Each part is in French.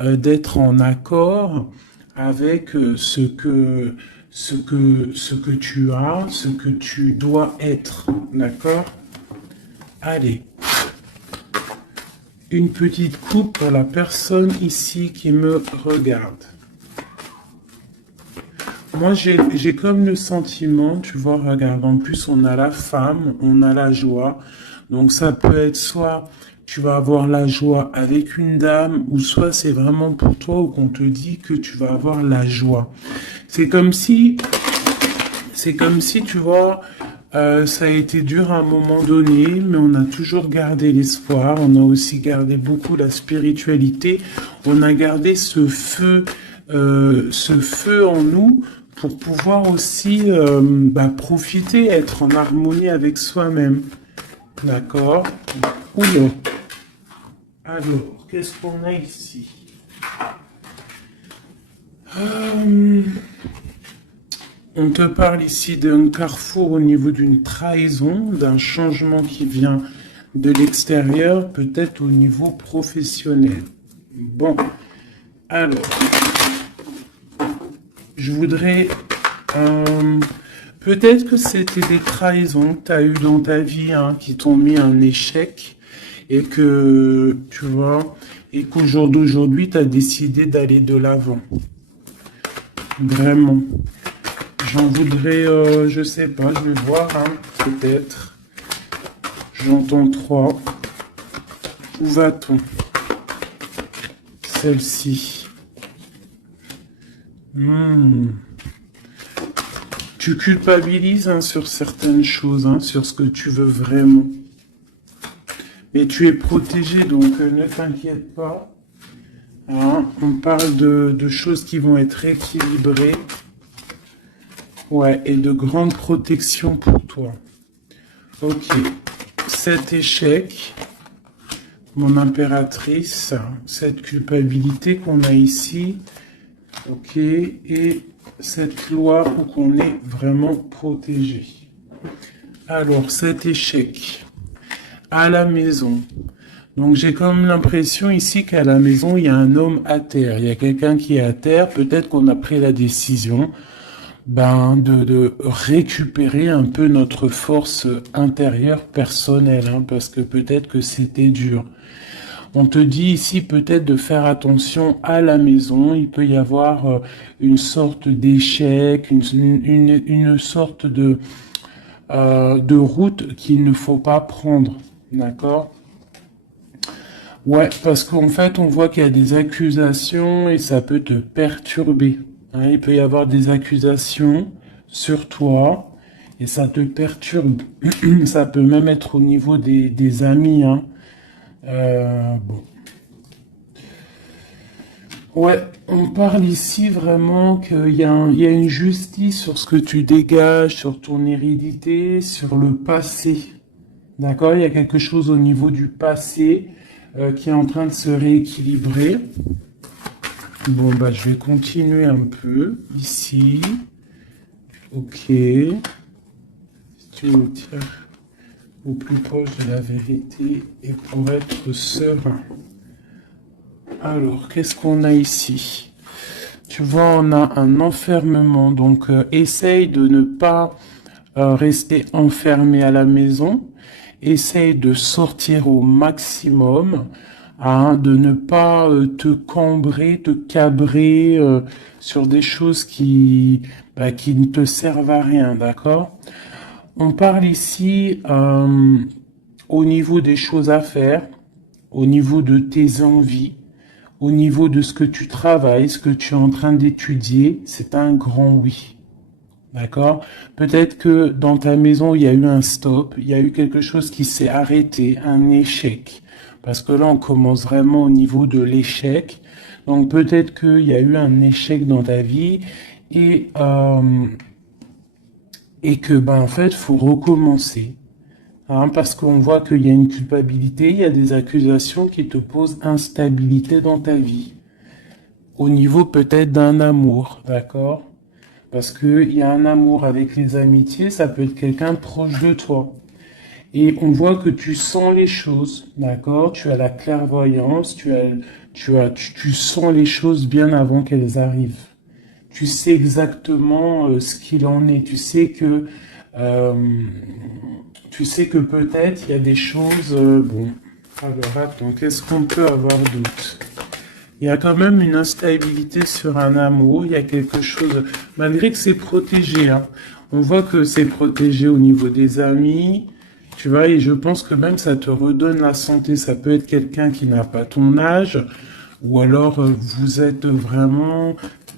d'être en accord avec ce que tu as, ce que tu dois être. D'accord? Allez. Une petite coupe pour la personne ici qui me regarde. Moi, j'ai comme le sentiment, tu vois, regarde, en plus, on a la femme, on a la joie. Donc, ça peut être soit tu vas avoir la joie avec une dame, ou soit c'est vraiment pour toi, ou qu'on te dit que tu vas avoir la joie. C'est comme si, tu vois, ça a été dur à un moment donné, mais on a toujours gardé l'espoir. On a aussi gardé beaucoup la spiritualité. On a gardé ce feu en nous pour pouvoir aussi profiter, être en harmonie avec soi-même. D'accord? Oula. Alors, qu'est-ce qu'on a ici? On te parle ici d'un carrefour au niveau d'une trahison, d'un changement qui vient de l'extérieur, peut-être au niveau professionnel. Bon, alors, je voudrais... peut-être que c'était des trahisons que tu as eues dans ta vie qui t'ont mis un échec et que, tu vois, et qu'au jour d'aujourd'hui, tu as décidé d'aller de l'avant. Vraiment. J'en voudrais, je sais pas, je vais voir, peut-être. J'entends 3. Où va-t-on? Celle-ci. Tu culpabilises sur certaines choses, sur ce que tu veux vraiment. Mais tu es protégé, donc ne t'inquiète pas. On parle de choses qui vont être équilibrées. Ouais, et de grande protection pour toi. Ok. Cet échec, mon impératrice, cette culpabilité qu'on a ici, ok, et cette loi où qu'on est vraiment protégé. Alors, cet échec à la maison. Donc, j'ai comme l'impression ici qu'à la maison, il y a un homme à terre. Il y a quelqu'un qui est à terre. Peut-être qu'on a pris la décision de récupérer un peu notre force intérieure personnelle, parce que peut-être que c'était dur. On te dit ici peut-être de faire attention à la maison. Il peut y avoir une sorte d'échec, une sorte de route qu'il ne faut pas prendre. D'accord? Ouais, parce qu'en fait, on voit qu'il y a des accusations et ça peut te perturber. Il peut y avoir des accusations sur toi et ça te perturbe. Ça peut même être au niveau des amis. Bon. Ouais, on parle ici vraiment qu'il y a une justice sur ce que tu dégages, sur ton hérédité, sur le passé. D'accord? Il y a quelque chose au niveau du passé qui est en train de se rééquilibrer. Bon, je vais continuer un peu ici. Ok. Si tu me tiens au plus proche de la vérité et pour être serein. Alors, qu'est-ce qu'on a ici? Tu vois, on a un enfermement. Donc, essaye de ne pas rester enfermé à la maison. Essaye de sortir au maximum. De ne pas te cambrer, te cabrer sur des choses qui ne te servent à rien, d'accord? On parle ici au niveau des choses à faire, au niveau de tes envies, au niveau de ce que tu travailles, ce que tu es en train d'étudier, c'est un grand oui. D'accord? Peut-être que dans ta maison, il y a eu un stop, il y a eu quelque chose qui s'est arrêté, un échec. Parce que là, on commence vraiment au niveau de l'échec. Donc peut-être qu'il y a eu un échec dans ta vie et que en fait, faut recommencer. Parce qu'on voit qu'il y a une culpabilité, il y a des accusations qui te posent instabilité dans ta vie. Au niveau peut-être d'un amour, d'accord? Parce qu'il y a un amour avec les amitiés, ça peut être quelqu'un proche de toi. Et on voit que tu sens les choses, d'accord? Tu as la clairvoyance, tu sens les choses bien avant qu'elles arrivent. Tu sais exactement ce qu'il en est. Euh, tu sais que peut-être il y a des choses. Bon, alors attends, qu'est-ce qu'on peut avoir d'autre? Il y a quand même une instabilité sur un amour. Il y a quelque chose, malgré que c'est protégé, hein. On voit que c'est protégé au niveau des amis. Tu vois, et je pense que même ça te redonne la santé. Ça peut être quelqu'un qui n'a pas ton âge, ou alors vous êtes vraiment,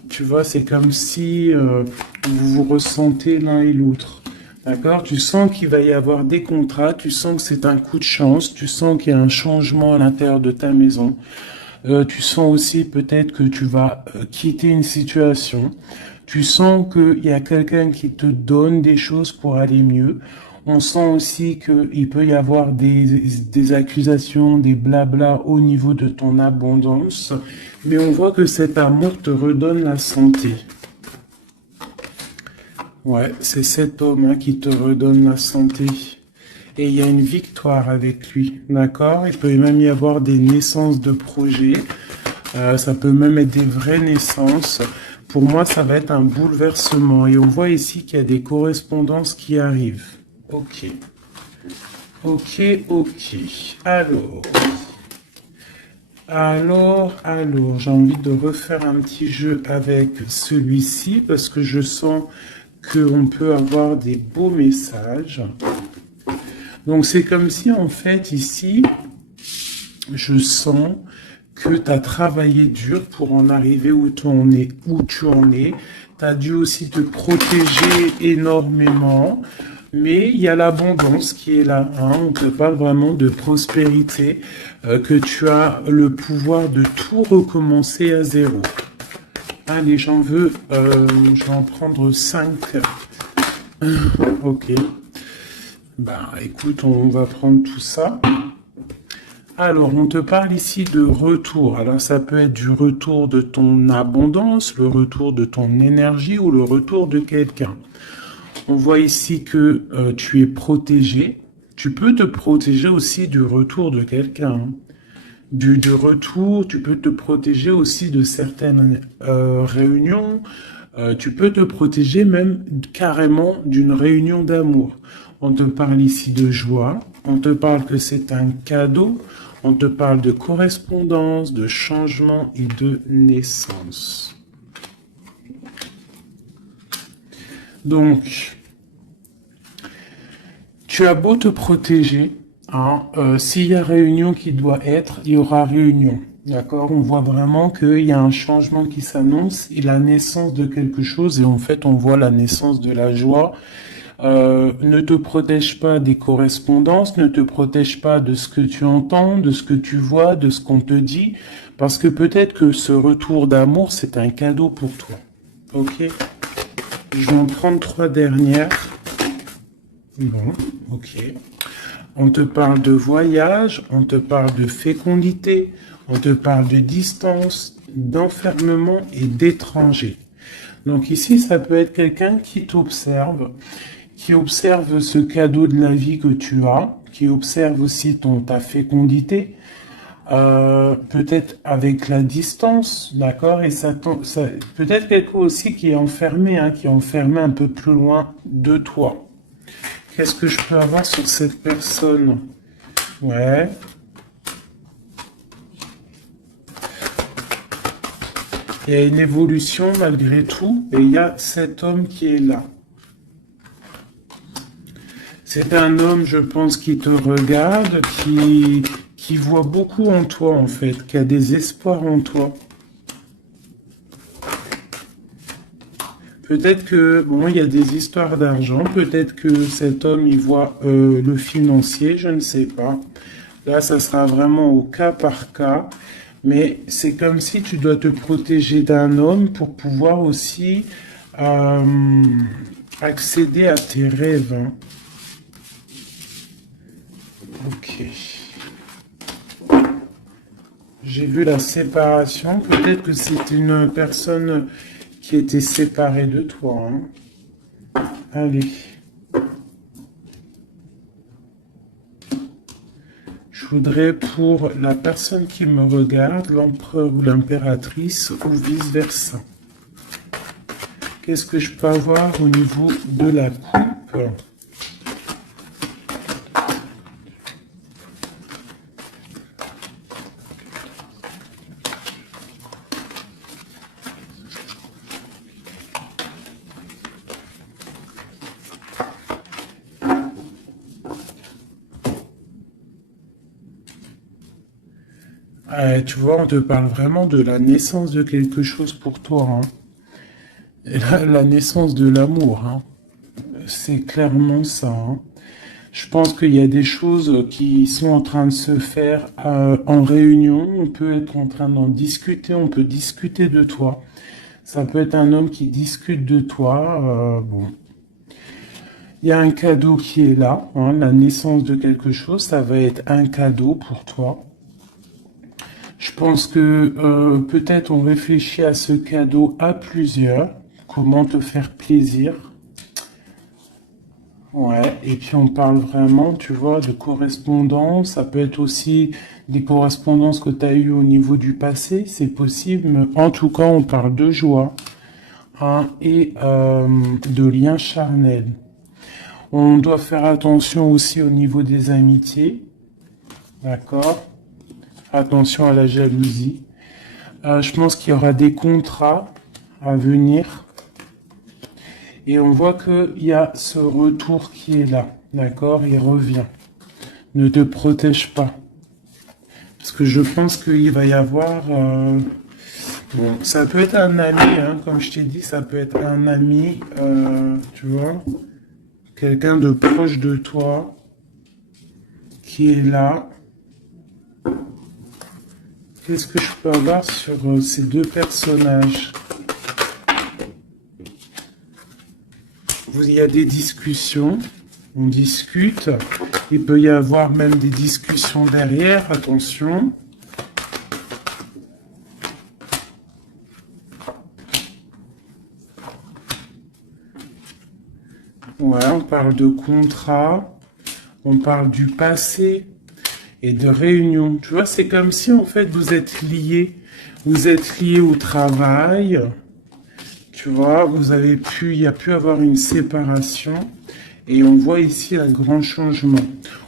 tu vois, c'est comme si vous vous ressentez l'un et l'autre. D'accord? Tu sens qu'il va y avoir des contrats, tu sens que c'est un coup de chance, tu sens qu'il y a un changement à l'intérieur de ta maison. Tu sens aussi peut-être que tu vas quitter une situation. Tu sens qu'il y a quelqu'un qui te donne des choses pour aller mieux. On sent aussi qu'il peut y avoir des accusations, des blabla au niveau de ton abondance. Mais on voit que cet amour te redonne la santé. Ouais, c'est cet homme hein, qui te redonne la santé. Et il y a une victoire avec lui, d'accord? Il peut même y avoir des naissances de projets. Ça peut même être des vraies naissances. Pour moi, ça va être un bouleversement. Et on voit ici qu'il y a des correspondances qui arrivent. Ok. Ok, ok. Alors, j'ai envie de refaire un petit jeu avec celui-ci parce que je sens qu'on peut avoir des beaux messages. Donc, c'est comme si, en fait, ici, je sens que tu as travaillé dur pour en arriver où tu en es. Tu as dû aussi te protéger énormément, mais il y a l'abondance qui est là. Hein. On te parle vraiment de prospérité, que tu as le pouvoir de tout recommencer à zéro. Allez, je vais en prendre 5. Ok. Bah écoute, on va prendre tout ça. Alors, on te parle ici de retour. Alors, ça peut être du retour de ton abondance, le retour de ton énergie ou le retour de quelqu'un. On voit ici que tu es protégé. Tu peux te protéger aussi du retour de quelqu'un. Du retour, tu peux te protéger aussi de certaines réunions. Tu peux te protéger même carrément d'une réunion d'amour. On te parle ici de joie. On te parle que c'est un cadeau. On te parle de correspondance, de changement et de naissance. Donc, tu as beau te protéger, hein, s'il y a réunion qui doit être, il y aura réunion. D'accord? On voit vraiment qu'il y a un changement qui s'annonce et la naissance de quelque chose. Et en fait, on voit la naissance de la joie. Ne te protège pas des correspondances, ne te protège pas de ce que tu entends, de ce que tu vois, de ce qu'on te dit, parce que peut-être que ce retour d'amour, c'est un cadeau pour toi. Ok? Je vais en prendre 3 dernières. Bon, ok. On te parle de voyage, on te parle de fécondité, on te parle de distance, d'enfermement et d'étranger. Donc ici, ça peut être quelqu'un qui observe ce cadeau de la vie que tu as, qui observe aussi ta fécondité, peut-être avec la distance, d'accord, et peut-être quelqu'un aussi qui est enfermé, hein, qui est enfermé un peu plus loin de toi. Qu'est-ce que je peux avoir sur cette personne? Ouais. Il y a une évolution malgré tout, et il y a cet homme qui est là. C'est un homme, je pense, qui te regarde, qui voit beaucoup en toi, en fait, qui a des espoirs en toi. Peut-être que, bon, il y a des histoires d'argent, peut-être que cet homme, il voit le financier, je ne sais pas. Là, ça sera vraiment au cas par cas, mais c'est comme si tu dois te protéger d'un homme pour pouvoir aussi accéder à tes rêves. Hein. Ok. J'ai vu la séparation. Peut-être que c'est une personne qui était séparée de toi. Hein. Allez. Je voudrais pour la personne qui me regarde, l'empereur ou l'impératrice, ou vice-versa. Qu'est-ce que je peux avoir au niveau de la coupe? Tu vois, on te parle vraiment de la naissance de quelque chose pour toi, hein. Et la naissance de l'amour, hein. C'est clairement ça, hein. Je pense qu'il y a des choses qui sont en train de se faire en réunion. On peut être en train d'en discuter, on peut discuter de toi. Ça peut être un homme qui discute de toi. Bon. Il y a un cadeau qui est là, hein, la naissance de quelque chose, ça va être un cadeau pour toi. Je pense que peut-être on réfléchit à ce cadeau à plusieurs. Comment te faire plaisir. Ouais, et puis on parle vraiment, tu vois, de correspondance. Ça peut être aussi des correspondances que tu as eues au niveau du passé, c'est possible. Mais en tout cas, on parle de joie, hein, et de liens charnels. On doit faire attention aussi au niveau des amitiés. D'accord? Attention à la jalousie. Je pense qu'il y aura des contrats à venir. Et on voit qu'il y a ce retour qui est là. D'accord? Il revient. Ne te protège pas. Parce que je pense qu'il va y avoir... bon, ça peut être un ami, hein, comme je t'ai dit, ça peut être un ami, tu vois, quelqu'un de proche de toi qui est là. Qu'est-ce que je peux avoir sur ces deux personnages? Il y a des discussions, on discute, il peut y avoir même des discussions derrière, attention. Ouais, on parle de contrat, on parle du passé et de réunion. Tu vois, c'est comme si en fait vous êtes liés au travail. Tu vois, il y a pu avoir une séparation et on voit ici un grand changement.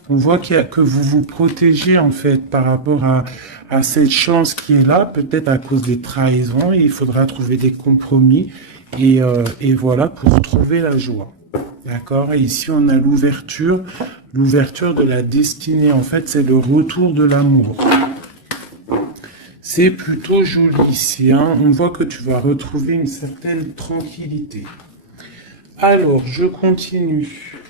On voit que vous vous protégez en fait par rapport à cette chance qui est là, peut-être à cause des trahisons, et il faudra trouver des compromis et voilà pour trouver la joie. D'accord? Et ici on a l'ouverture de la destinée. En fait, c'est le retour de l'amour. C'est plutôt joli ici, hein. On voit que tu vas retrouver une certaine tranquillité. Alors, je continue.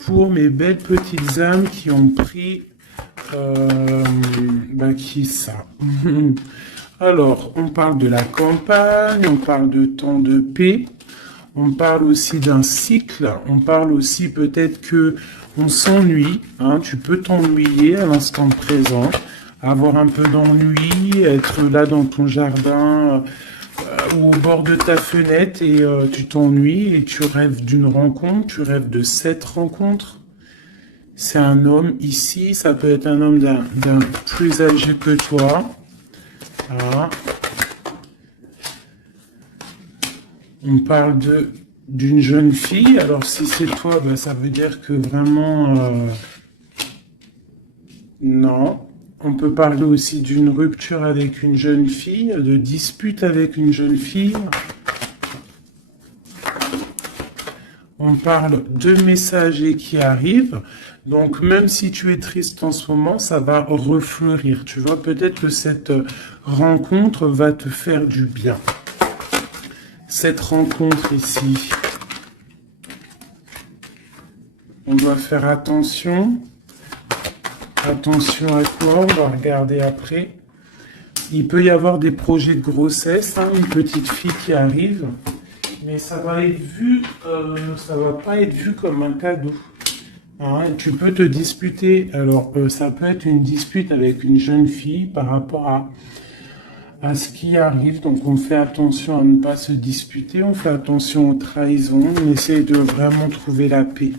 Pour mes belles petites âmes qui ont pris... qui ça? Alors, on parle de la campagne, on parle de temps de paix. On parle aussi d'un cycle, on parle aussi peut-être que on s'ennuie, hein, tu peux t'ennuyer à l'instant présent, avoir un peu d'ennui, être là dans ton jardin ou au bord de ta fenêtre et tu t'ennuies et tu rêves d'une rencontre, tu rêves de cette rencontre. C'est un homme ici, ça peut être un homme d'un plus âgé que toi. Voilà. On parle d'une jeune fille. Alors, si c'est toi, ben, ça veut dire que vraiment... non. On peut parler aussi d'une rupture avec une jeune fille, de dispute avec une jeune fille. On parle de messagers qui arrivent. Donc, même si tu es triste en ce moment, ça va refleurir. Tu vois, peut-être que cette rencontre va te faire du bien. Cette rencontre ici, on doit faire attention. Attention à quoi? On va regarder après. Il peut y avoir des projets de grossesse, hein, une petite fille qui arrive, mais ça va être vu, ça va pas être vu comme un cadeau. Hein, tu peux te disputer. Alors, ça peut être une dispute avec une jeune fille par rapport à ce qui arrive. Donc on fait attention à ne pas se disputer, on fait attention aux trahisons, on essaie de vraiment trouver la paix.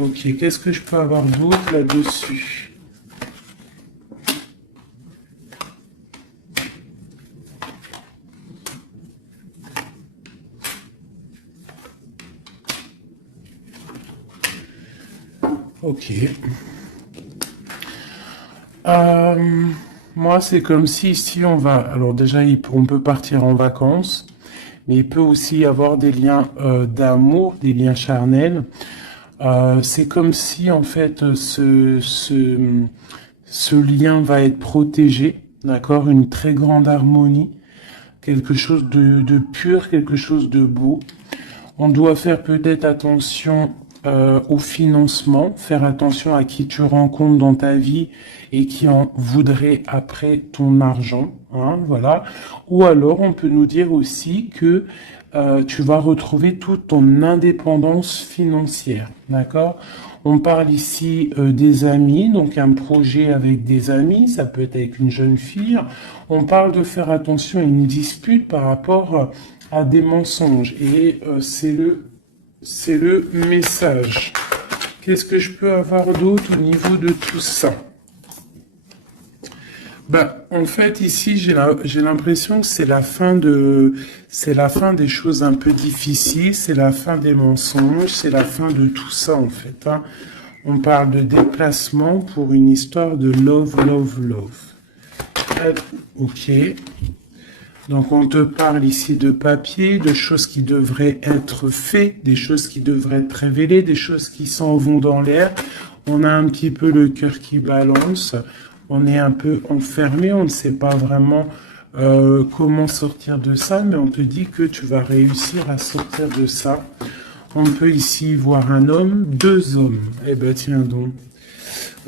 Ok, qu'est-ce que je peux avoir d'autre là-dessus? Ok. Moi, c'est comme si ici on va. Alors déjà, on peut partir en vacances, mais il peut aussi y avoir des liens d'amour, des liens charnels. C'est comme si en fait ce lien va être protégé, d'accord? Une très grande harmonie, quelque chose de pur, quelque chose de beau. On doit faire peut-être attention au financement, faire attention à qui tu rencontres dans ta vie et qui en voudrait après ton argent, hein, voilà. Ou alors on peut nous dire aussi que tu vas retrouver toute ton indépendance financière, d'accord? On parle ici des amis, donc un projet avec des amis, ça peut être avec une jeune fille. On parle de faire attention à une dispute par rapport à des mensonges. Et c'est le message. Qu'est-ce que je peux avoir d'autre au niveau de tout ça? Bah, en fait, ici, j'ai l'impression que c'est la fin des choses un peu difficiles, c'est la fin des mensonges, c'est la fin de tout ça, en fait, hein. On parle de déplacement pour une histoire de love, love, love. Ok. Donc on te parle ici de papier, de choses qui devraient être faites, des choses qui devraient être révélées, des choses qui s'en vont dans l'air. On a un petit peu le cœur qui balance, on est un peu enfermé, on ne sait pas vraiment comment sortir de ça, mais on te dit que tu vas réussir à sortir de ça. On peut ici voir un homme, deux hommes. Eh ben tiens donc.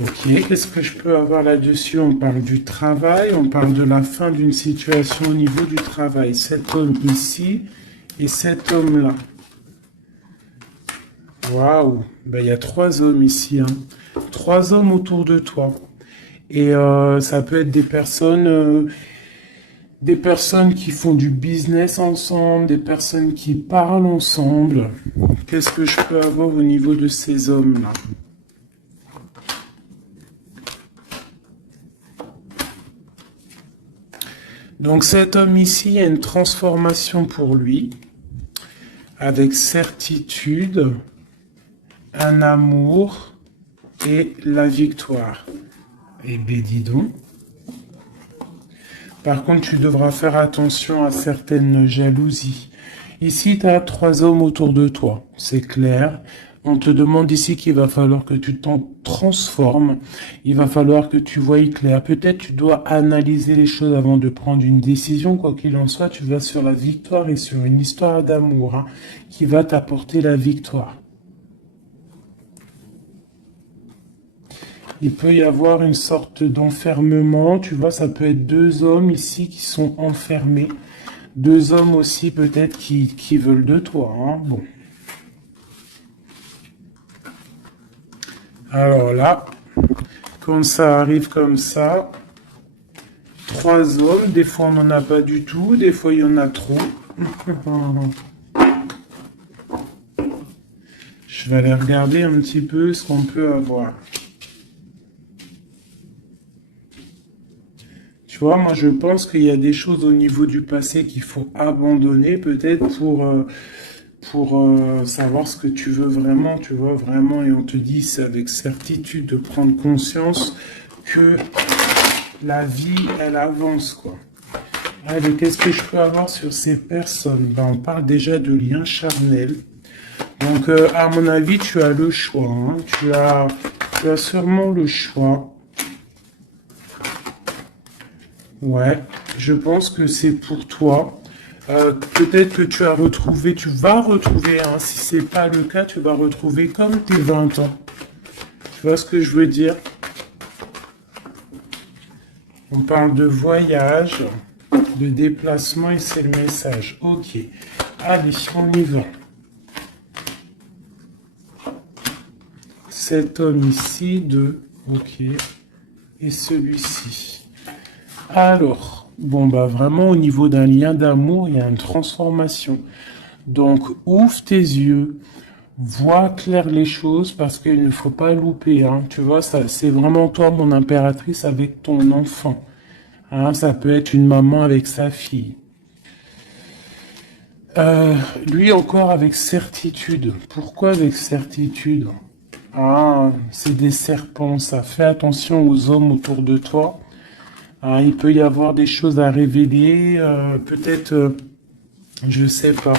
Ok, qu'est-ce que je peux avoir là-dessus? On parle du travail, on parle de la fin d'une situation au niveau du travail. Cet homme ici et cet homme-là. Waouh, ben, il y a trois hommes ici, hein. Trois hommes autour de toi. Et ça peut être des personnes qui font du business ensemble, des personnes qui parlent ensemble. Qu'est-ce que je peux avoir au niveau de ces hommes-là? Donc cet homme ici, il y a une transformation pour lui, avec certitude, un amour et la victoire. Eh bien, dis donc. Par contre, tu devras faire attention à certaines jalousies. Ici, tu as trois hommes autour de toi, c'est clair. On te demande ici qu'il va falloir que tu t'en transformes. Il va falloir que tu voies clair. Peut-être tu dois analyser les choses avant de prendre une décision. Quoi qu'il en soit, tu vas sur la victoire et sur une histoire d'amour, hein, qui va t'apporter la victoire. Il peut y avoir une sorte d'enfermement. Tu vois, ça peut être deux hommes ici qui sont enfermés. Deux hommes aussi peut-être qui veulent de toi, hein. Bon. Alors là, quand ça arrive comme ça, trois hommes, des fois on n'en a pas du tout, des fois il y en a trop. Je vais aller regarder un petit peu ce qu'on peut avoir. Tu vois, moi je pense qu'il y a des choses au niveau du passé qu'il faut abandonner peut-être pour savoir ce que tu veux vraiment, tu vois, vraiment, et on te dit, c'est avec certitude de prendre conscience que la vie, elle avance, quoi. Allez, qu'est-ce que je peux avoir sur ces personnes? Ben, on parle déjà de liens charnels. Donc, à mon avis, tu as le choix, hein. Tu as sûrement le choix. Ouais, je pense que c'est pour toi. Peut-être que tu vas retrouver, hein, si c'est pas le cas, tu vas retrouver comme tes 20 ans. Tu vois ce que je veux dire? On parle de voyage, de déplacement et c'est le message. Ok, allez, on y va. Cet homme ici, ok, et celui-ci. Alors, bon, bah vraiment au niveau d'un lien d'amour, il y a une transformation. Donc, ouvre tes yeux, vois clair les choses parce qu'il ne faut pas louper, hein. Tu vois, ça, c'est vraiment toi, mon impératrice, avec ton enfant. Hein, ça peut être une maman avec sa fille. Euh, Lui encore avec certitude. Pourquoi avec certitude? Ah, c'est des serpents, ça. Fais attention aux hommes autour de toi. Ah, il peut y avoir des choses à révéler, peut-être, je sais pas.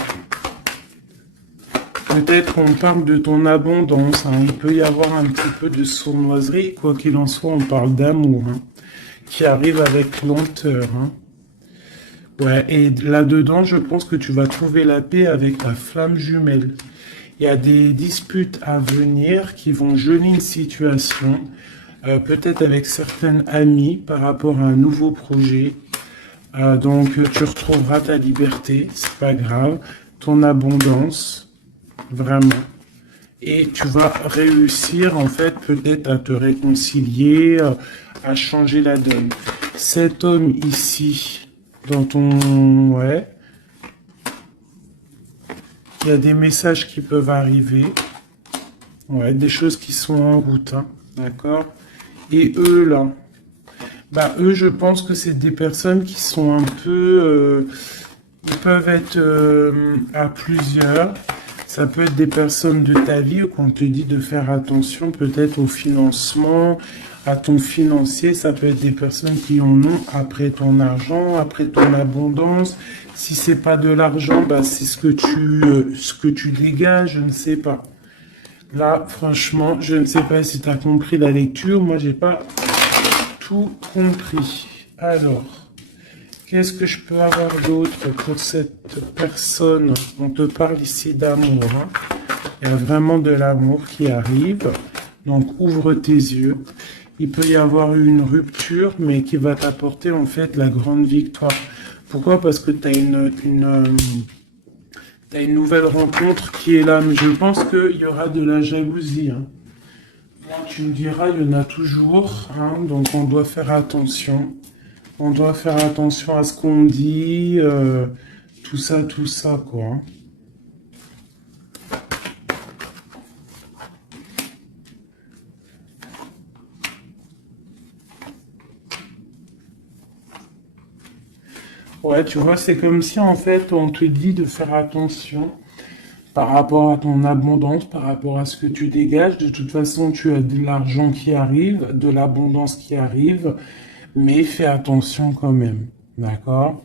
Peut-être on parle de ton abondance, hein. Il peut y avoir un petit peu de sournoiserie, quoi qu'il en soit, on parle d'amour, hein, qui arrive avec lenteur, hein. Ouais, et là-dedans, je pense que tu vas trouver la paix avec la flamme jumelle. Il y a des disputes à venir qui vont geler une situation, peut-être avec certaines amies par rapport à un nouveau projet. Donc, tu retrouveras ta liberté, c'est pas grave, ton abondance, vraiment. Et tu vas réussir, en fait, peut-être à te réconcilier, à changer la donne. Cet homme ici, dans ton... Ouais, il y a des messages qui peuvent arriver. Ouais, des choses qui sont en route, hein, d'accord? Et eux, là, bah, eux, je pense que c'est des personnes qui sont un peu... ils peuvent être à plusieurs. Ça peut être des personnes de ta vie où on te dit de faire attention peut-être au financement, à ton financier. Ça peut être des personnes qui en ont après ton argent, après ton abondance. Si c'est pas de l'argent, bah, c'est ce que tu dégages, je ne sais pas. Là, franchement, je ne sais pas si tu as compris la lecture. Moi, j'ai pas tout compris. Alors, qu'est-ce que je peux avoir d'autre pour cette personne? On te parle ici d'amour, hein. Il y a vraiment de l'amour qui arrive. Donc, ouvre tes yeux. Il peut y avoir une rupture, mais qui va t'apporter en fait la grande victoire. Pourquoi? Parce que tu as t'as une nouvelle rencontre qui est là. Mais je pense qu'il y aura de la jalousie, hein. Moi, tu me diras, il y en a toujours, hein. Donc, on doit faire attention. On doit faire attention à ce qu'on dit, tout ça, quoi, hein. Ouais, tu vois, c'est comme si en fait on te dit de faire attention par rapport à ton abondance, par rapport à ce que tu dégages. De toute façon, tu as de l'argent qui arrive, de l'abondance qui arrive, mais fais attention quand même, d'accord?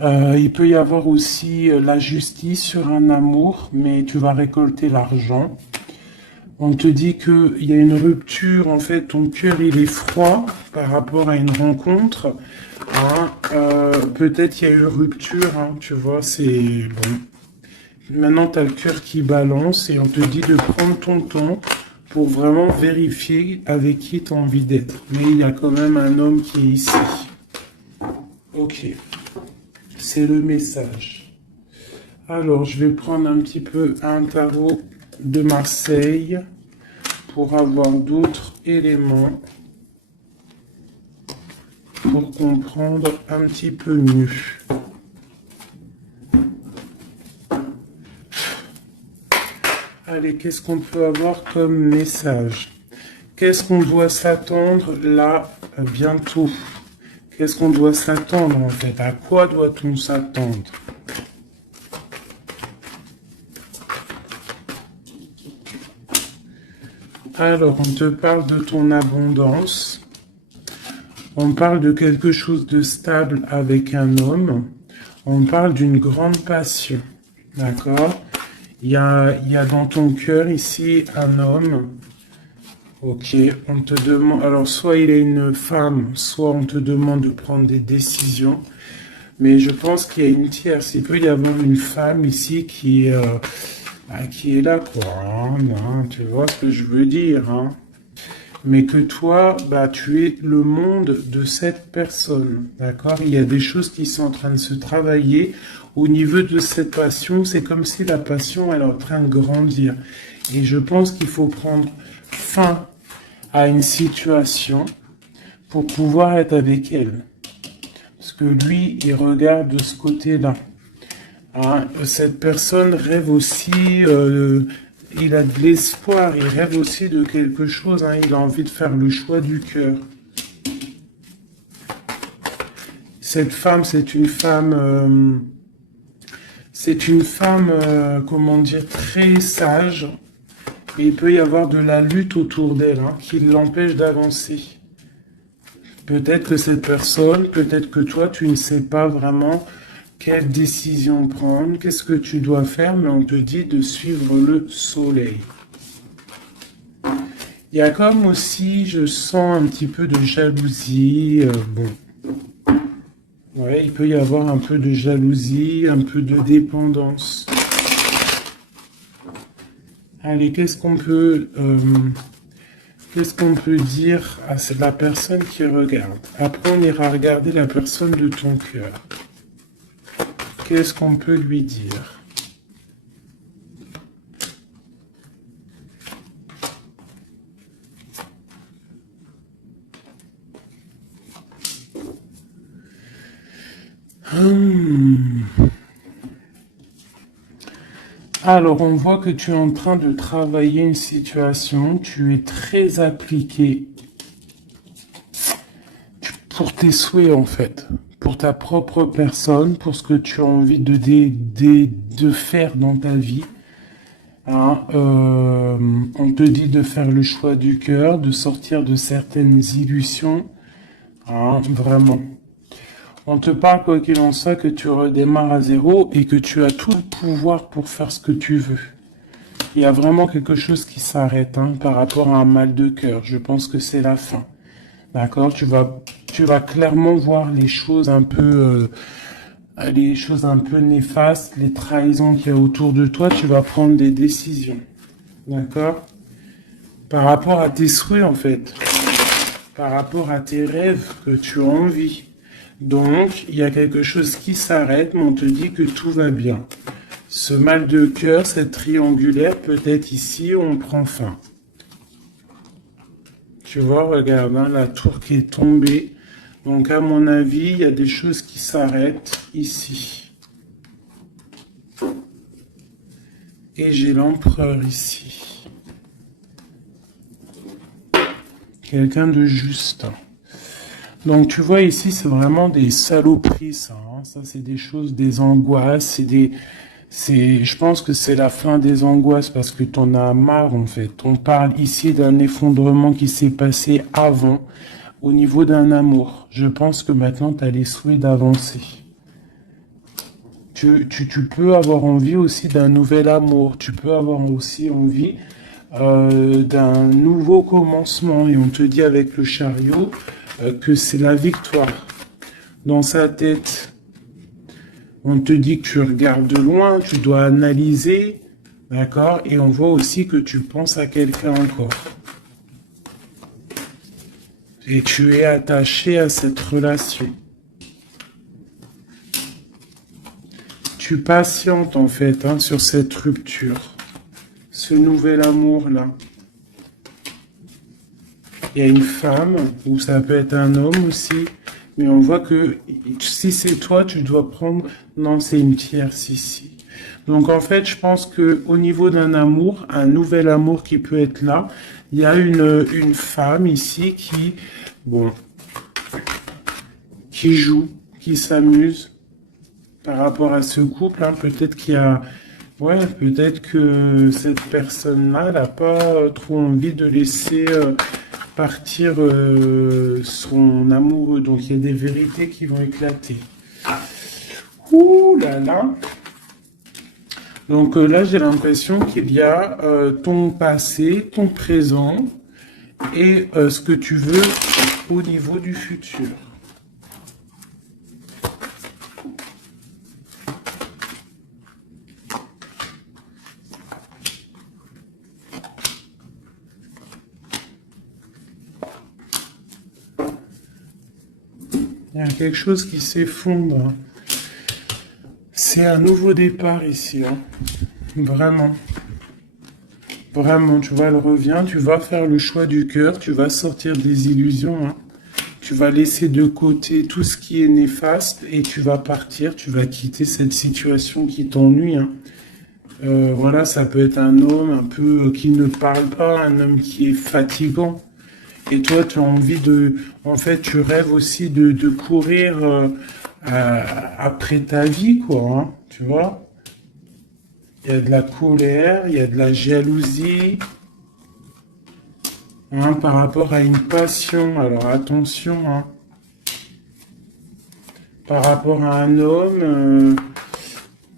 Il peut y avoir aussi la justice sur un amour, mais tu vas récolter l'argent. On te dit qu'il y a une rupture, en fait, ton cœur il est froid par rapport à une rencontre, hein. Peut-être il y a eu rupture, hein, tu vois, c'est bon. Maintenant, tu as le cœur qui balance et on te dit de prendre ton temps pour vraiment vérifier avec qui tu as envie d'être. Mais il y a quand même un homme qui est ici. Ok, c'est le message. Alors, je vais prendre un petit peu un tarot de Marseille pour avoir d'autres éléments pour comprendre un petit peu mieux. Allez, qu'est-ce qu'on peut avoir comme message? Qu'est-ce qu'on doit s'attendre là bientôt? Qu'est-ce qu'on doit s'attendre en fait? À quoi doit-on s'attendre? Alors, on te parle de ton abondance. On parle de quelque chose de stable avec un homme. On parle d'une grande passion. D'accord? Il y a dans ton cœur ici un homme. Ok, on te demande. Alors, soit il est une femme, soit on te demande de prendre des décisions. Mais je pense qu'il y a une tierce. Il peut y avoir une femme ici qui est là, quoi, hein, hein, tu vois ce que je veux dire, hein. Mais que toi, bah, tu es le monde de cette personne, d'accord? Il y a des choses qui sont en train de se travailler au niveau de cette passion. C'est comme si la passion, elle est en train de grandir. Et je pense qu'il faut prendre fin à une situation pour pouvoir être avec elle. Parce que lui, il regarde de ce côté-là. Hein, cette personne rêve aussi, il a de l'espoir, il rêve aussi de quelque chose, hein, il a envie de faire le choix du cœur. Cette femme, c'est une femme, comment dire, très sage. Et il peut y avoir de la lutte autour d'elle, hein, qui l'empêche d'avancer. Peut-être que cette personne, peut-être que toi, tu ne sais pas vraiment quelle décision prendre, qu'est-ce que tu dois faire, mais on te dit de suivre le soleil. Il y a comme aussi, je sens un petit peu de jalousie, bon. Ouais, il peut y avoir un peu de jalousie, un peu de dépendance. Allez, qu'est-ce qu'on peut dire à la personne qui regarde? Après, on ira regarder la personne de ton cœur. Qu'est-ce qu'on peut lui dire? Alors, on voit que tu es en train de travailler une situation, tu es très appliqué pour tes souhaits en fait, pour ta propre personne, pour ce que tu as envie de faire dans ta vie. Hein, on te dit de faire le choix du cœur, de sortir de certaines illusions. Hein, vraiment. On te parle, quoi qu'il en soit, que tu redémarres à zéro et que tu as tout le pouvoir pour faire ce que tu veux. Il y a vraiment quelque chose qui s'arrête, hein, par rapport à un mal de cœur. Je pense que c'est la fin. D'accord? Tu vas clairement voir les choses un peu néfastes, les trahisons qu'il y a autour de toi. Tu vas prendre des décisions. D'accord? Par rapport à tes souhaits, en fait. Par rapport à tes rêves que tu as envie. Donc, il y a quelque chose qui s'arrête, mais on te dit que tout va bien. Ce mal de cœur, cette triangulaire, peut-être ici, on prend fin. Tu vois, regarde, hein, la tour qui est tombée. Donc, à mon avis, il y a des choses qui s'arrêtent ici. Et j'ai l'empereur ici. Quelqu'un de juste. Donc, tu vois, ici, c'est vraiment des saloperies, ça. Hein. Ça, c'est des choses, des angoisses, je pense que c'est la fin des angoisses parce que t'en as marre, en fait. On parle ici d'un effondrement qui s'est passé avant, au niveau d'un amour. Je pense que maintenant, tu as les souhaits d'avancer. Tu peux avoir envie aussi d'un nouvel amour. Tu peux avoir aussi envie d'un nouveau commencement. Et on te dit avec le chariot que c'est la victoire. Dans sa tête, on te dit que tu regardes de loin, tu dois analyser, d'accord? Et on voit aussi que tu penses à quelqu'un encore. Et tu es attaché à cette relation. Tu patientes en fait, hein, sur cette rupture. Ce nouvel amour-là. Il y a une femme, ou ça peut être un homme aussi, mais on voit que si c'est toi, tu dois prendre... Non, c'est une tierce ici. Donc en fait, je pense que au niveau d'un amour, un nouvel amour qui peut être là, il y a une femme ici qui, bon, qui joue, qui s'amuse par rapport à ce couple. Hein. Peut-être qu'il y a... Ouais, peut-être que cette personne-là n'a pas trop envie de laisser... partir son amoureux. Donc il y a des vérités qui vont éclater. Ouh là là. Donc là, j'ai l'impression qu'il y a ton passé, ton présent et ce que tu veux au niveau du futur. Il y a quelque chose qui s'effondre. C'est un nouveau départ ici. Hein. Vraiment. Vraiment, tu vois, elle revient. Tu vas faire le choix du cœur. Tu vas sortir des illusions. Hein. Tu vas laisser de côté tout ce qui est néfaste et tu vas partir, tu vas quitter cette situation qui t'ennuie, hein. Voilà, ça peut être un homme un peu qui ne parle pas, un homme qui est fatigant. Et toi, tu as envie de... En fait, tu rêves aussi de courir après ta vie, quoi, hein, tu vois. Il y a de la colère, il y a de la jalousie, hein, par rapport à une passion. Alors attention, hein. Par rapport à un homme,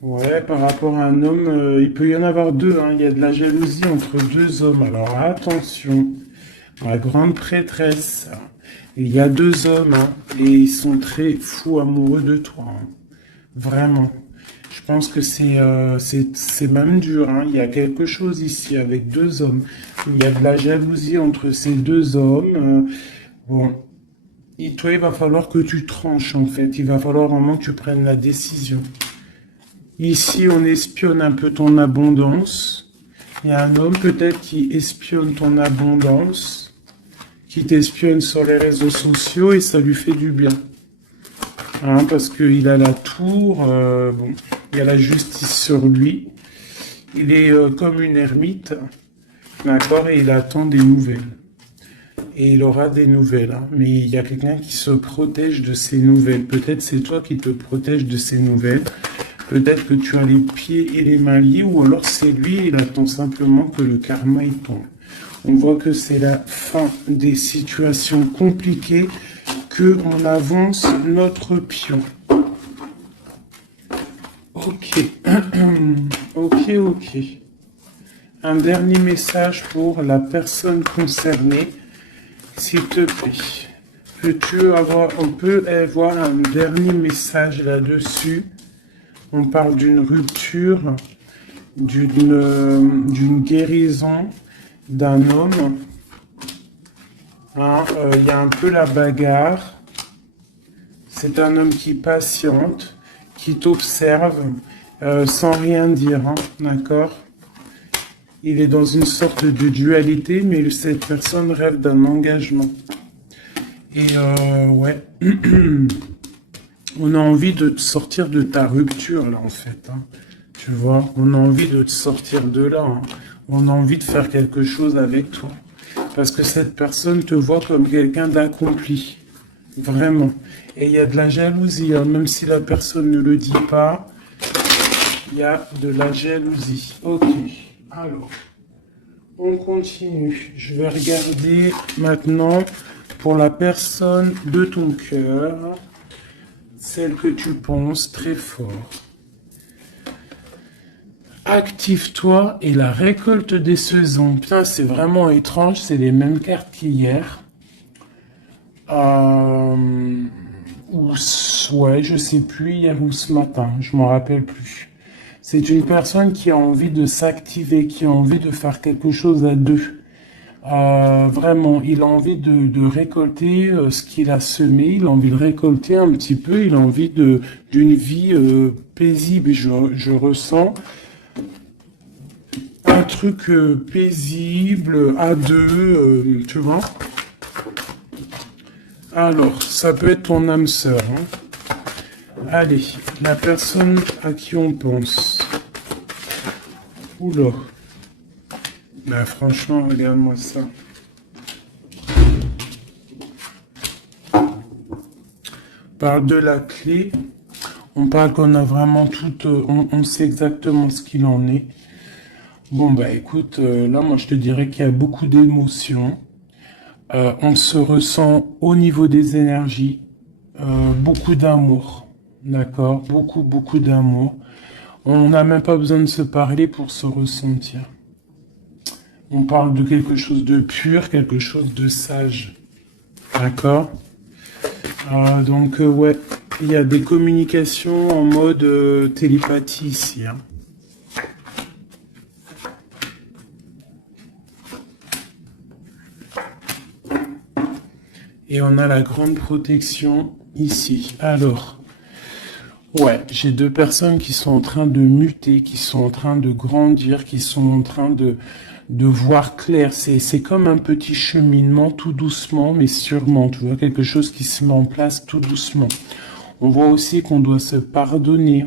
ouais, par rapport à un homme, il peut y en avoir deux, hein. Il y a de la jalousie entre deux hommes. Alors attention, la grande prêtresse. Il y a deux hommes, hein, et ils sont très fous amoureux de toi, hein. Vraiment. Je pense que c'est même dur, hein. Il y a quelque chose ici avec deux hommes. Il y a de la jalousie entre ces deux hommes. Bon, et toi, il va falloir que tu tranches, en fait. Il va falloir vraiment que tu prennes la décision. Ici, on espionne un peu ton abondance. Il y a un homme peut-être qui espionne ton abondance, qui t'espionne sur les réseaux sociaux et ça lui fait du bien. Hein, parce qu'il a la tour, bon, il y a la justice sur lui. Il est comme une ermite, d'accord, et il attend des nouvelles. Et il aura des nouvelles, hein, mais il y a quelqu'un qui se protège de ces nouvelles. Peut-être c'est toi qui te protèges de ces nouvelles. Peut-être que tu as les pieds et les mains liés, ou alors c'est lui, il attend simplement que le karma y tombe. On voit que c'est la fin des situations compliquées, que on avance notre pion. Ok, ok. Un dernier message pour la personne concernée, s'il te plaît. On peut avoir un dernier message là-dessus. On parle d'une rupture, d'une guérison d'un homme. Hein, y a un peu la bagarre. C'est un homme qui patiente, qui t'observe sans rien dire, hein, d'accord? Il est dans une sorte de dualité, mais cette personne rêve d'un engagement. Et ouais, on a envie de te sortir de ta rupture, là, en fait, hein. Tu vois, on a envie de te sortir de là, hein. On a envie de faire quelque chose avec toi. Parce que cette personne te voit comme quelqu'un d'accompli. Vraiment. Et il y a de la jalousie, hein. Même si la personne ne le dit pas, il y a de la jalousie. Ok. Alors, on continue. Je vais regarder maintenant pour la personne de ton cœur, celle que tu penses très fort. Active-toi et la récolte des saisons. Putain, c'est vraiment étrange, c'est les mêmes cartes qu'hier. Ouais, je sais plus, hier ou ce matin, je m'en rappelle plus. C'est une personne qui a envie de s'activer, qui a envie de faire quelque chose à deux. Vraiment, il a envie de récolter ce qu'il a semé, il a envie de récolter un petit peu, il a envie d'une vie paisible. Je ressens un truc paisible, à deux, tu vois. Alors, ça peut être ton âme sœur, hein. Allez, la personne à qui on pense. Oula. Bah franchement, regarde-moi ça. Par de la clé, on parle qu'on a vraiment tout, on sait exactement ce qu'il en est. Bon bah écoute, là moi je te dirais qu'il y a beaucoup d'émotions. On se ressent au niveau des énergies, beaucoup d'amour, d'accord, beaucoup d'amour. On n'a même pas besoin de se parler pour se ressentir. On parle de quelque chose de pur, quelque chose de sage, d'accord. Donc ouais, il y a des communications en mode télépathie ici, hein. Et on a la grande protection ici. Alors, ouais, j'ai deux personnes qui sont en train de muter, qui sont en train de grandir, qui sont en train de voir clair. C'est comme un petit cheminement, tout doucement, mais sûrement. Tu vois, quelque chose qui se met en place tout doucement. On voit aussi qu'on doit se pardonner.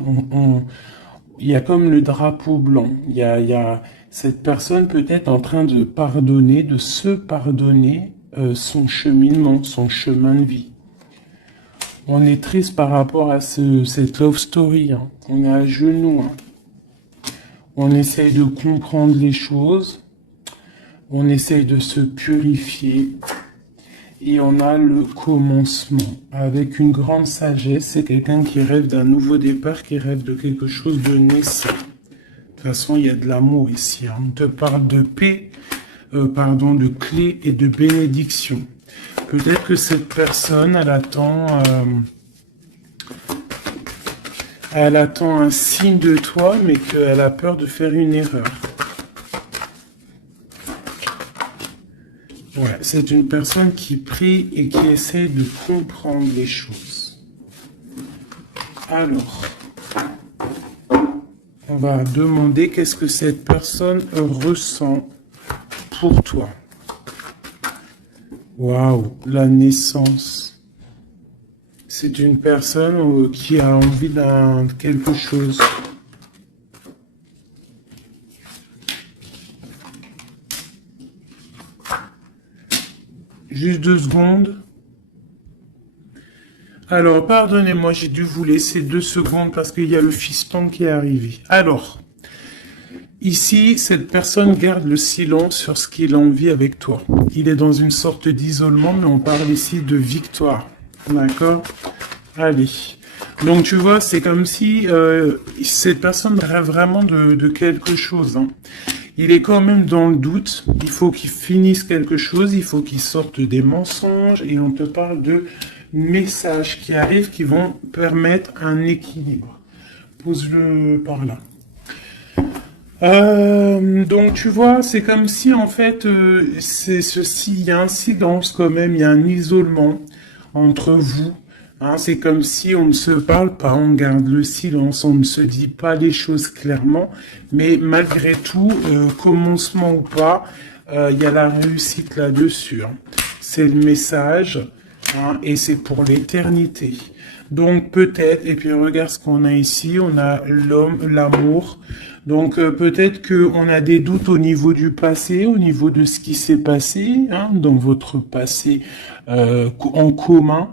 Il y a comme le drapeau blanc. Il y a cette personne peut-être en train de pardonner, de se pardonner son cheminement, son chemin de vie. On est triste par rapport à cette love story. Hein. On est à genoux. Hein. On essaye de comprendre les choses. On essaye de se purifier. Et on a le commencement. Avec une grande sagesse, c'est quelqu'un qui rêve d'un nouveau départ, qui rêve de quelque chose de naissant. De toute façon, il y a de l'amour ici. Hein. On te parle de paix, de clé et de bénédiction. Peut-être que cette personne, elle attend un signe de toi, mais qu'elle a peur de faire une erreur. Ouais, c'est une personne qui prie et qui essaie de comprendre les choses. Alors, on va demander qu'est-ce que cette personne ressent pour toi. Waouh, la naissance. C'est une personne qui a envie d'un quelque chose. Juste 2 secondes. Alors, pardonnez-moi, j'ai dû vous laisser 2 secondes parce qu'il y a le fiston qui est arrivé. Alors, ici, cette personne garde le silence sur ce qu'il a envie avec toi. Il est dans une sorte d'isolement, mais on parle ici de victoire. D'accord? Allez. Donc, tu vois, c'est comme si cette personne rêve vraiment de quelque chose. Hein. Il est quand même dans le doute. Il faut qu'il finisse quelque chose. Il faut qu'il sorte des mensonges. Et on te parle de messages qui arrivent qui vont permettre un équilibre. Pose-le par là. Donc tu vois, c'est comme si en fait, c'est ceci, il y a un silence quand même, il y a un isolement entre vous. Hein, c'est comme si on ne se parle pas, on garde le silence, on ne se dit pas les choses clairement, mais malgré tout, commencement ou pas, il y a la réussite là-dessus. Hein. C'est le message, hein, et c'est pour l'éternité. Donc peut-être, et puis regarde ce qu'on a ici, on a l'homme, l'amour. Donc peut-être qu'on a des doutes au niveau du passé, au niveau de ce qui s'est passé, hein, dans votre passé en commun.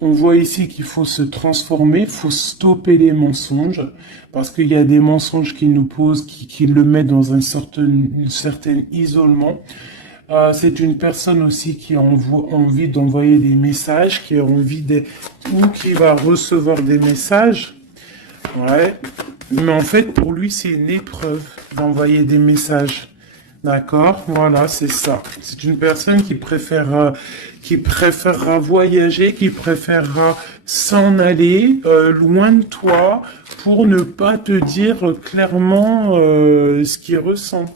On voit ici qu'il faut se transformer, il faut stopper les mensonges, parce qu'il y a des mensonges qui nous posent, qui le mettent dans un certain isolement. C'est une personne aussi qui a envie d'envoyer des messages, qui a envie ou qui va recevoir des messages. Ouais. Mais en fait, pour lui, c'est une épreuve d'envoyer des messages. D'accord? Voilà, c'est ça. C'est une personne qui préférera voyager, qui préférera s'en aller loin de toi pour ne pas te dire clairement ce qu'il ressent.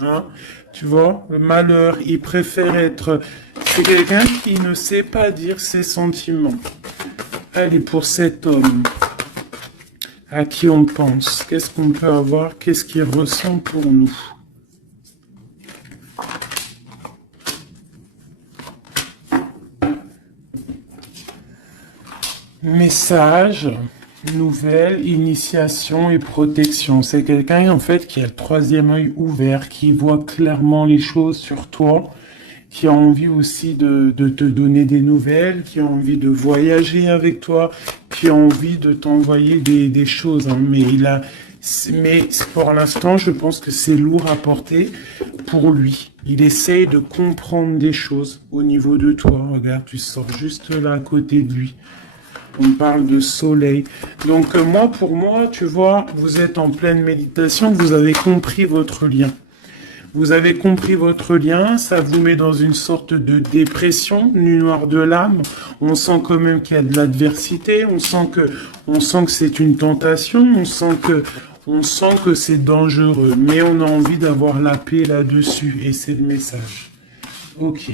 Hein? Tu vois, le malheur, il préfère être... C'est quelqu'un qui ne sait pas dire ses sentiments. Allez, pour cet homme, à qui on pense, qu'est-ce qu'on peut avoir, qu'est-ce qu'il ressent pour nous? Message, nouvelle, initiation et protection. C'est quelqu'un en fait qui a le 3e œil ouvert, qui voit clairement les choses sur toi, qui a envie aussi de te donner des nouvelles, qui a envie de voyager avec toi, qui a envie de t'envoyer des choses. Hein. Mais pour l'instant, je pense que c'est lourd à porter pour lui. Il essaye de comprendre des choses au niveau de toi. Regarde, tu sors juste là à côté de lui. On parle de soleil. Donc pour moi, tu vois, vous êtes en pleine méditation, vous avez compris votre lien. Vous avez compris votre lien, ça vous met dans une sorte de dépression, nuit noire de l'âme. On sent quand même qu'il y a de l'adversité, on sent que c'est une tentation, on sent que c'est dangereux, mais on a envie d'avoir la paix là-dessus, et c'est le message. Ok.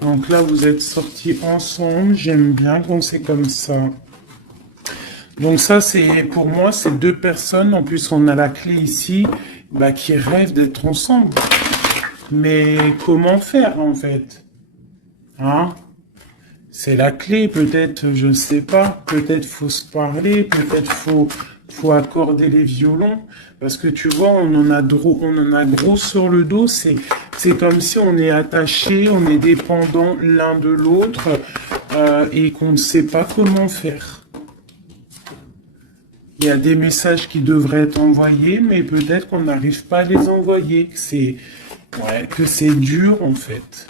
Donc là, vous êtes sortis ensemble. J'aime bien quand c'est comme ça. Donc ça, pour moi, c'est 2 personnes. En plus, on a la clé ici, qui rêvent d'être ensemble. Mais comment faire, en fait? Hein? C'est la clé, peut-être, je ne sais pas. Peut-être faut se parler, peut-être faut accorder les violons. Parce que tu vois, on en a gros sur le dos. C'est comme si on est attaché, on est dépendant l'un de l'autre et qu'on ne sait pas comment faire. Il y a des messages qui devraient être envoyés, mais peut-être qu'on n'arrive pas à les envoyer. Que c'est dur en fait.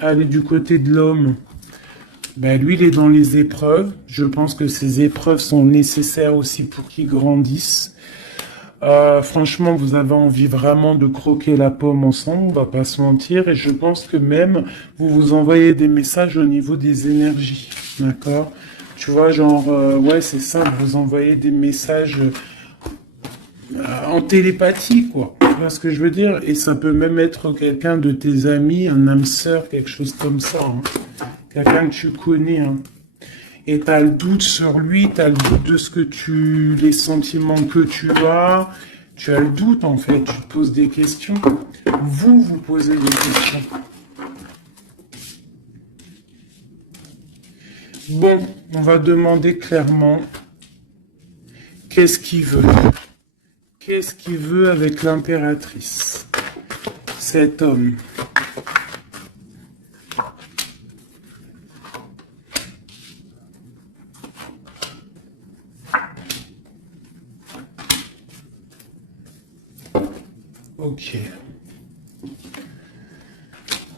Allez, du côté de l'homme, ben, lui, il est dans les épreuves. Je pense que ces épreuves sont nécessaires aussi pour qu'il grandisse. Franchement, vous avez envie vraiment de croquer la pomme ensemble, on va pas se mentir. Et je pense que même, vous vous envoyez des messages au niveau des énergies. D'accord? Tu vois, genre, ouais, c'est ça, vous envoyez des messages en télépathie, quoi. Tu vois ce que je veux dire? Et ça peut même être quelqu'un de tes amis, un âme sœur, quelque chose comme ça. Hein. Quelqu'un que tu connais. Hein. Et tu as le doute sur lui, tu as le doute de ce que les sentiments que tu as le doute en fait, tu te poses des questions. Vous posez des questions. Bon, on va demander clairement qu'est-ce qu'il veut. Qu'est-ce qu'il veut avec l'impératrice, cet homme? Ok.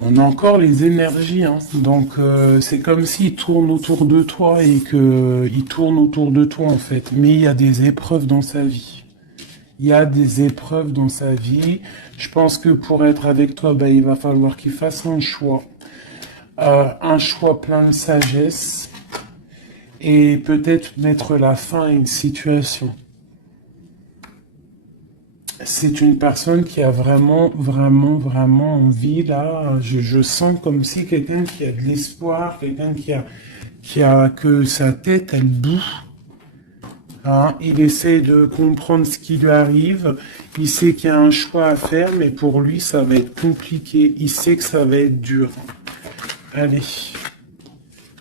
On a encore les énergies, hein. Donc c'est comme s'il tourne autour de toi et il tourne autour de toi en fait. Mais il y a des épreuves dans sa vie. Il y a des épreuves dans sa vie. Je pense que pour être avec toi, bah, il va falloir qu'il fasse un choix. Un choix plein de sagesse. Et peut-être mettre la fin à une situation. C'est une personne qui a vraiment, vraiment, vraiment envie, là. Je sens comme si quelqu'un qui a de l'espoir, quelqu'un que sa tête, elle boue. Hein, il essaie de comprendre ce qui lui arrive. Il sait qu'il y a un choix à faire, mais pour lui, ça va être compliqué. Il sait que ça va être dur. Allez.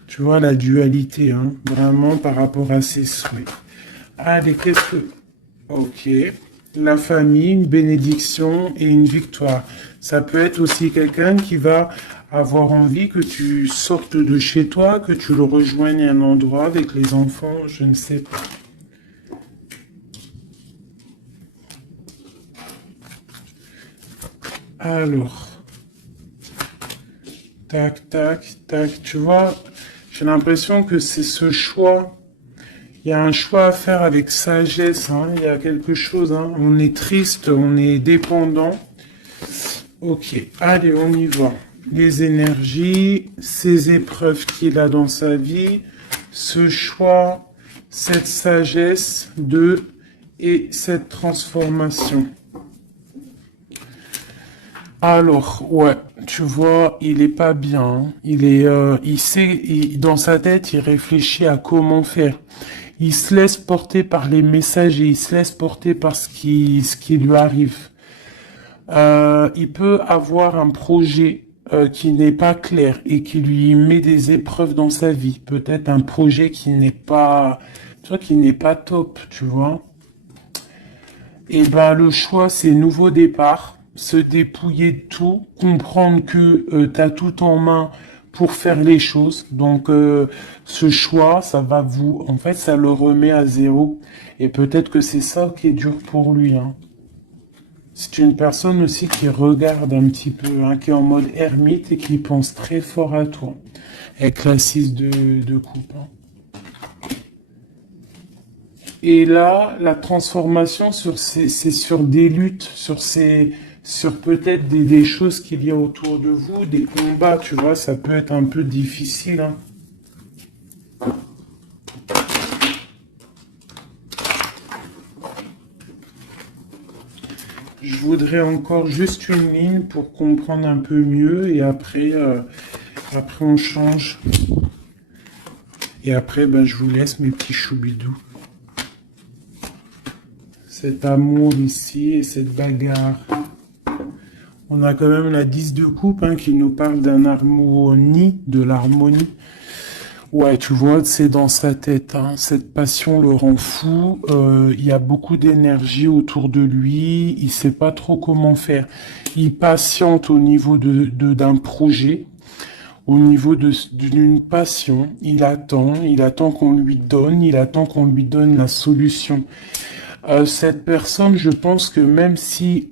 Tu vois la dualité, hein, vraiment par rapport à ses souhaits. Allez, qu'est-ce que... Ok. La famille, une bénédiction et une victoire. Ça peut être aussi quelqu'un qui va avoir envie que tu sortes de chez toi, que tu le rejoignes à un endroit avec les enfants, je ne sais pas. Alors, tac, tac, tac, tu vois, j'ai l'impression que c'est ce choix. Il y a un choix à faire avec sagesse, hein. Il y a quelque chose, hein. On est triste, on est dépendant. Ok, allez, on y va. Les énergies, ces épreuves qu'il a dans sa vie, ce choix, cette sagesse et cette transformation. Alors, ouais, tu vois, il est pas bien. Hein. Il sait, dans sa tête, il réfléchit à comment faire. Il se laisse porter par les messages et il se laisse porter par ce qui lui arrive. Il peut avoir un projet qui n'est pas clair et qui lui met des épreuves dans sa vie. Peut-être un projet qui n'est pas, tu vois, qui n'est pas top, tu vois. Et ben le choix, c'est nouveau départ, se dépouiller de tout, comprendre que tu as tout en main pour faire les choses. Donc ce choix, en fait, ça le remet à zéro. Et peut-être que c'est ça qui est dur pour lui. Hein. C'est une personne aussi qui regarde un petit peu, hein, qui est en mode ermite et qui pense très fort à toi. Avec la 6 de coupe. Hein. Et là, la transformation c'est sur des luttes, sur peut-être des choses qu'il y a autour de vous, des combats, tu vois, ça peut être un peu difficile. Hein. Je voudrais encore juste une ligne pour comprendre un peu mieux et après on change. Et après, ben, je vous laisse mes petits choubidous. Cet amour ici et cette bagarre. On a quand même la 10 de coupe hein, qui nous parle d'un harmonie, de l'harmonie. Ouais, tu vois, c'est dans sa tête. Hein. Cette passion le rend fou. Il y a beaucoup d'énergie autour de lui. Il sait pas trop comment faire. Il patiente au niveau d'un projet, au niveau d'une passion. Il attend qu'on lui donne, il attend qu'on lui donne la solution. Cette personne, je pense que même si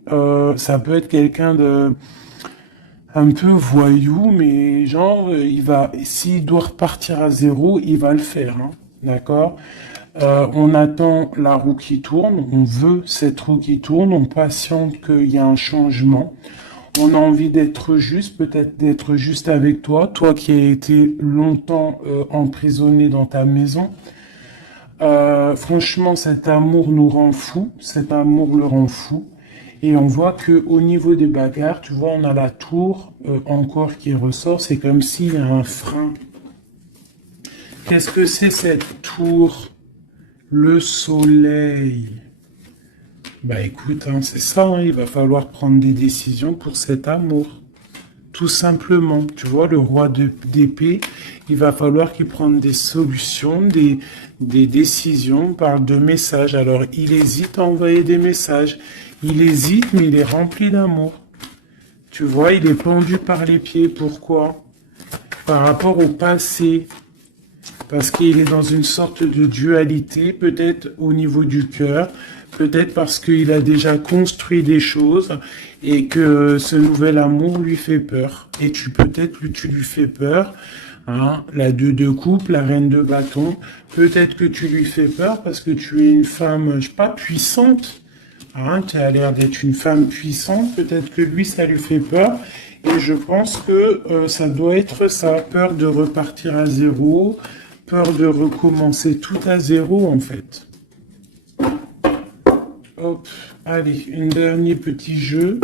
ça peut être quelqu'un de un peu voyou, mais genre, s'il doit repartir à zéro, il va le faire, hein, d'accord? On attend la roue qui tourne, on veut cette roue qui tourne, on patiente qu'il y a un changement. On a envie d'être juste, peut-être d'être juste avec toi, toi qui as été longtemps emprisonné dans ta maison. Franchement, cet amour nous rend fou, cet amour le rend fou. Et on voit que au niveau des bagarres, tu vois, on a la tour encore qui ressort. C'est comme s'il y a un frein. Qu'est-ce que c'est cette tour? Le soleil. Bah écoute, hein, c'est ça. Hein, il va falloir prendre des décisions pour cet amour. Tout simplement. Tu vois, le roi d'épée, il va falloir qu'il prenne des solutions, des décisions par de messages. Alors, il hésite à envoyer des messages. Il hésite, mais il est rempli d'amour. Tu vois, il est pendu par les pieds. Pourquoi? Par rapport au passé. Parce qu'il est dans une sorte de dualité, peut-être au niveau du cœur, peut-être parce qu'il a déjà construit des choses et que ce nouvel amour lui fait peur. Et peut-être que tu lui fais peur. Hein, la 2 de coupe, la reine de bâton. Peut-être que tu lui fais peur parce que tu es une femme, je sais pas, puissante. Hein, tu as l'air d'être une femme puissante, peut-être que lui, ça lui fait peur. Et je pense que ça doit être ça, peur de repartir à zéro, peur de recommencer tout à zéro, en fait. Hop, allez, un dernier petit jeu.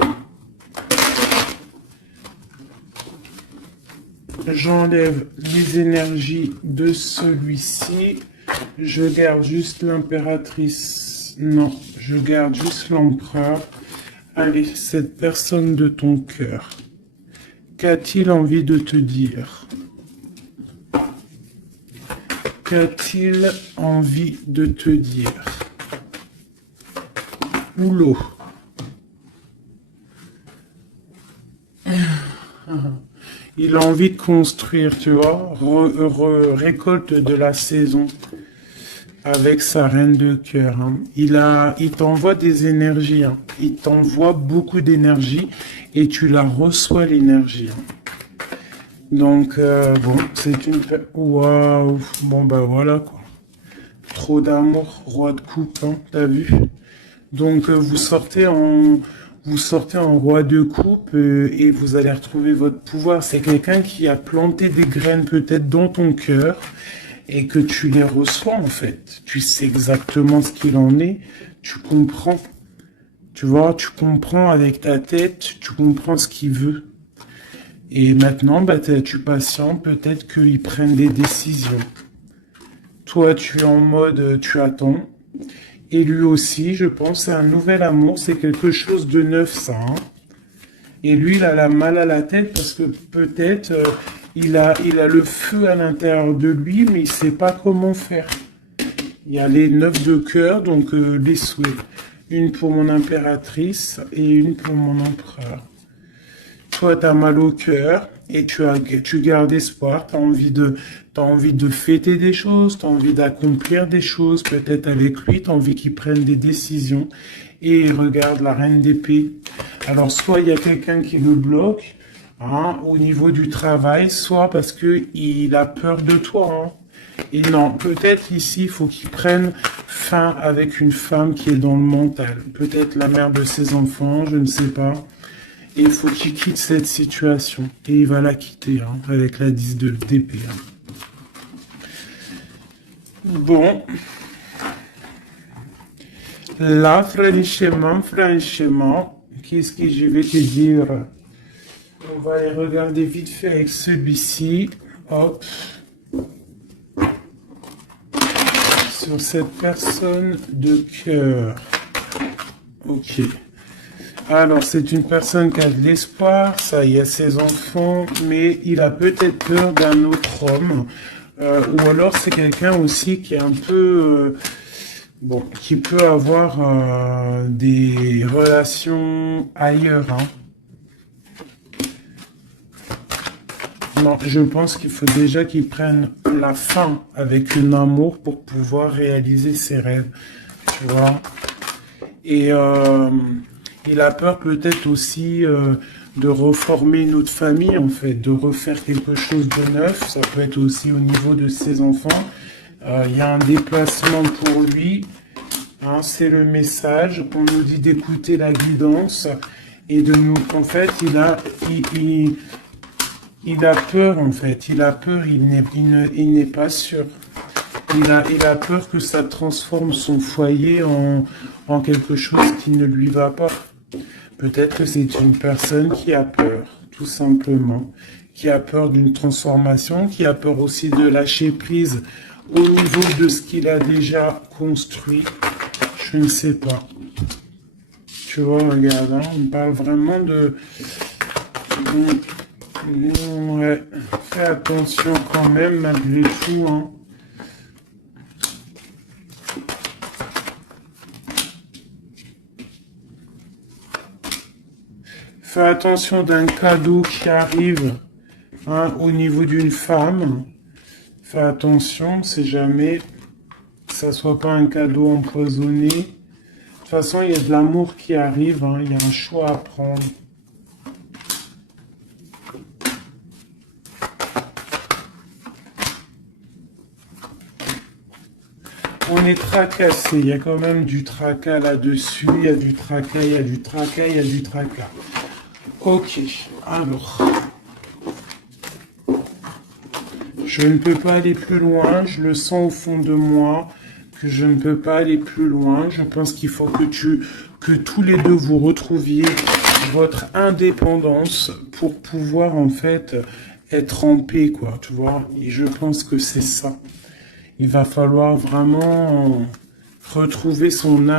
J'enlève les énergies de celui-ci. Je garde juste l'impératrice. Non, je garde juste l'empereur. Allez, cette personne de ton cœur, qu'a-t-il envie de te dire? Qu'a-t-il envie de te dire? Oulot. Il a envie de construire, tu vois, récolte de la saison. Avec sa reine de cœur. Hein. Il t'envoie des énergies. Hein. Il t'envoie beaucoup d'énergie et tu la reçois l'énergie. Hein. Donc, bon, c'est une... Waouh. Bon, bah voilà, quoi. Trop d'amour, roi de coupe, hein, t'as vu? Donc, vous sortez en roi de coupe et vous allez retrouver votre pouvoir. C'est quelqu'un qui a planté des graines peut-être dans ton cœur et que tu les reçois en fait. Tu sais exactement ce qu'il en est, tu comprends. Tu vois, tu comprends avec ta tête, tu comprends ce qu'il veut. Et maintenant, bah, tu patientes, peut-être qu'ils prennent des décisions. Toi, tu es en mode, tu attends. Et lui aussi, je pense, c'est un nouvel amour, c'est quelque chose de neuf, ça. Hein. Et lui, il a la mal à la tête parce que peut-être... il a le feu à l'intérieur de lui, mais il sait pas comment faire. Il y a les 9 de cœur, donc les souhaits. Une pour mon impératrice et une pour mon empereur. Toi, tu as mal au cœur et tu gardes espoir. Tu as envie de fêter des choses, tu as envie d'accomplir des choses, peut-être avec lui, tu as envie qu'il prenne des décisions. Et regarde la reine d'épée. Alors, soit il y a quelqu'un qui le bloque, hein, au niveau du travail, soit parce que il a peur de toi. Hein. Et non, peut-être ici, il faut qu'il prenne fin avec une femme qui est dans le mental. Peut-être la mère de ses enfants, je ne sais pas. Et il faut qu'il quitte cette situation. Et il va la quitter, hein, avec la 10 d'épée. Hein. Bon. Là, franchement, qu'est-ce que je vais te dire? On va aller regarder vite fait avec celui-ci. Hop. sur cette personne de cœur. Ok. Alors, c'est une personne qui a de l'espoir, ça, il y a ses enfants, mais il a peut-être peur d'un autre homme. Ou alors, c'est quelqu'un aussi qui est un peu... bon, qui peut avoir des relations ailleurs, hein. Non, je pense qu'il faut déjà qu'il prenne la fin avec un amour pour pouvoir réaliser ses rêves, tu vois. Et il a peur peut-être aussi de reformer une autre famille, en fait, de refaire quelque chose de neuf. Ça peut être aussi au niveau de ses enfants. Il y a un déplacement pour lui. Hein, c'est le message. On nous dit d'écouter la guidance et de nous... En fait, il a peur, en fait. Il a peur, il n'est pas sûr. Il a peur que ça transforme son foyer en quelque chose qui ne lui va pas. Peut-être que c'est une personne qui a peur, tout simplement. Qui a peur d'une transformation, qui a peur aussi de lâcher prise au niveau de ce qu'il a déjà construit. Je ne sais pas. Tu vois, regarde, hein, on parle vraiment de... Ouais, fais attention quand même, malgré tout, hein. Fais attention d'un cadeau qui arrive, hein, au niveau d'une femme. Fais attention, c'est jamais que ça soit pas un cadeau empoisonné. De toute façon, il y a de l'amour qui arrive, hein, il y a un choix à prendre. On est tracassé, il y a quand même du tracas là-dessus, il y a du tracas, il y a du tracas, il y a du tracas. Ok, alors... Je ne peux pas aller plus loin, je le sens au fond de moi, que je ne peux pas aller plus loin. Je pense qu'il faut que tous les deux vous retrouviez votre indépendance pour pouvoir en fait être en paix, quoi, tu vois. Et je pense que c'est ça. Il va falloir vraiment retrouver son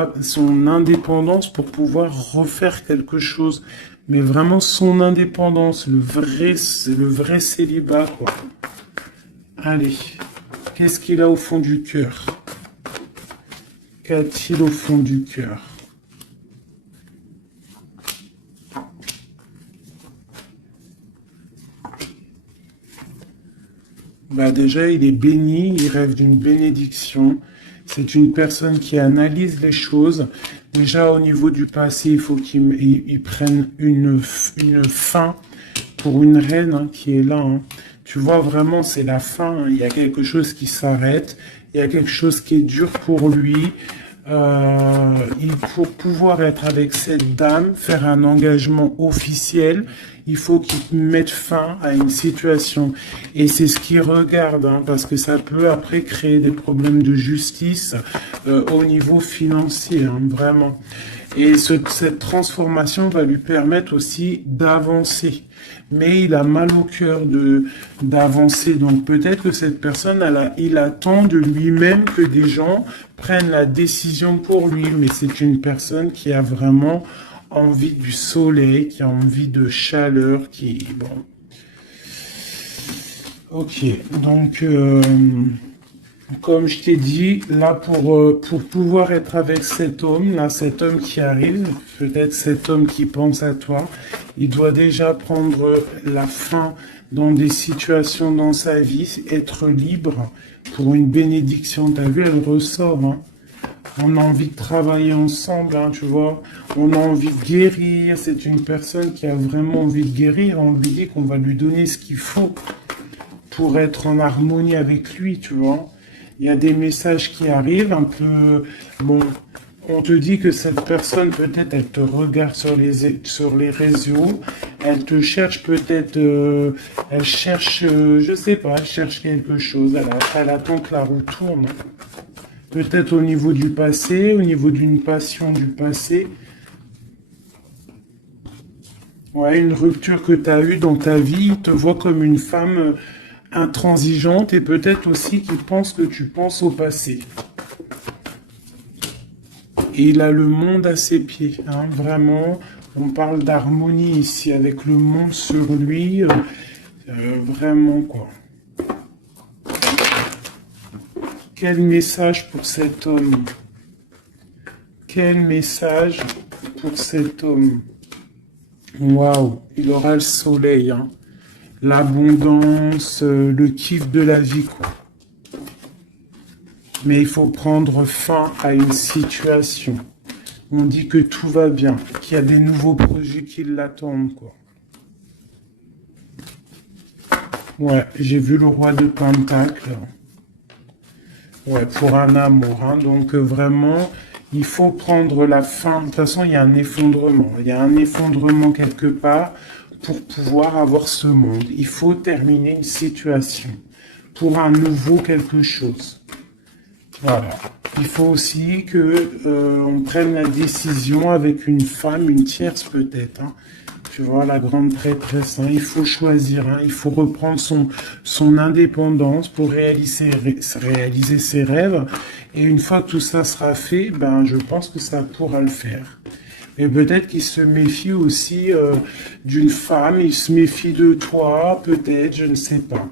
indépendance pour pouvoir refaire quelque chose. Mais vraiment son indépendance, le vrai célibat, quoi. Allez, qu'est-ce qu'il a au fond du cœur? Qu'a-t-il au fond du cœur? Bah déjà, il est béni, il rêve d'une bénédiction. C'est une personne qui analyse les choses. Déjà, au niveau du passé, il faut qu'il prenne une fin pour une reine, hein, qui est là, hein. Tu vois, vraiment, c'est la fin, hein. Il y a quelque chose qui s'arrête. Il y a quelque chose qui est dur pour lui. Pour pouvoir être avec cette dame, faire un engagement officiel, il faut qu'il mette fin à une situation. Et c'est ce qu'il regarde, hein, parce que ça peut après créer des problèmes de justice au niveau financier, hein, vraiment. Et cette transformation va lui permettre aussi d'avancer. Mais il a mal au cœur d'avancer. Donc peut-être que cette personne, il attend de lui-même que des gens prennent la décision pour lui. Mais c'est une personne qui a vraiment envie du soleil, qui a envie de chaleur, qui... Bon. Ok, donc... comme je t'ai dit, là, pour pouvoir être avec cet homme qui arrive, peut-être cet homme qui pense à toi, il doit déjà prendre la fin dans des situations dans sa vie, être libre pour une bénédiction. T'as vu, elle ressort, hein. On a envie de travailler ensemble, hein, tu vois. On a envie de guérir. C'est une personne qui a vraiment envie de guérir. On lui dit qu'on va lui donner ce qu'il faut pour être en harmonie avec lui, tu vois. Il y a des messages qui arrivent un peu... Bon, on te dit que cette personne, peut-être, elle te regarde sur les réseaux, elle te cherche peut-être... elle cherche, je sais pas, elle cherche quelque chose, elle attend que la roue tourne. Peut-être au niveau du passé, au niveau d'une passion du passé. Ouais, une rupture que tu as eue dans ta vie, il te voit comme une femme... intransigeante et peut-être aussi qui pense que tu penses au passé. et il a le monde à ses pieds. Hein, vraiment, on parle d'harmonie ici avec le monde sur lui. Vraiment, quoi. Quel message pour cet homme? Quel message pour cet homme? Waouh, il aura le soleil, hein. L'abondance, le kiff de la vie, quoi. Mais il faut prendre fin à une situation. On dit que tout va bien, qu'il y a des nouveaux projets qui l'attendent, quoi. Ouais, j'ai vu le roi de Pentacle. Ouais, pour un amour, hein. Donc vraiment, il faut prendre la fin. De toute façon, il y a un effondrement. Il y a un effondrement quelque part pour pouvoir avoir ce monde. Il faut terminer une situation pour un nouveau quelque chose. Voilà. Il faut aussi que on prenne la décision avec une femme, une tierce peut-être. Hein. Tu vois, la grande prêtresse. Hein. Il faut choisir. Hein. Il faut reprendre son indépendance pour réaliser ses rêves. Et une fois que tout ça sera fait, ben, je pense que ça pourra le faire. Et peut-être qu'il se méfie aussi d'une femme. Il se méfie de toi, peut-être, je ne sais pas.